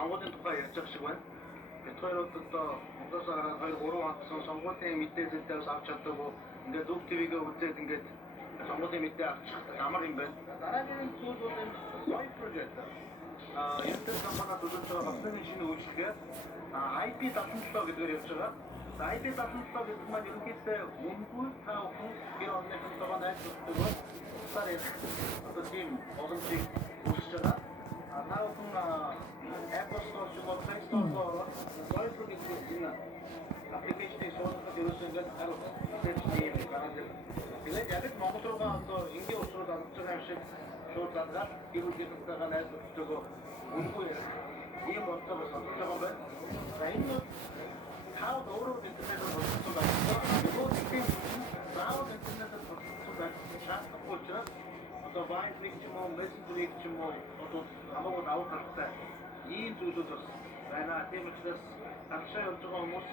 сонгуулийн тухай ярьж байгаа шиг байна. Бид хоёр одоо Монголоос гараад 2-3 онцсон сонгуулийн мэдээлэлээс авч чадаагүй. Ингээд Зүг ТV-гээ үзээд ингээд сонгуулийн мэдээ авчих амар юм байна. Дараагийн зүйл бол энэ Soy project. Интернет компаниуд үзүүлж байгаа багцны шинэ үйлчлэгээр IP 77 гэдгээр явж байгаа. IP 77 гэдэг маань ерөнхийдөө үнгүй та бүхэн гэр орныхын тухай найзлуулдаг сар одоо тийм боломжийг үүсгэж байгаа. Та бүхэн Apple Store ч юм уу Play Store ороод Soy project энэ аппликейшнийг суулгахад ерөөсөө ингээд харуулсан. Тэгээд ийм гараад тэгээд яг Монгол руугаа одоо энгийн усрууд авч байгаа юм шиг шууд задгаад гэр бүлийнхэнтэйгээ найзлуулдаг үнгүй ийм бодлого сонсож байгаа байна. За энэ тав өөрөө интернетээр болсон байна. Нөгөө тийм заавал интернетээр болсон байна. Шаардлагагүй учраас одоо Viber ч юм уу, Messenger ч юм уу одоо хамаагүй давуу талтай ийм зүйлүүд бас байна. Тийм учраас агшаа явж байгаа хүмүүс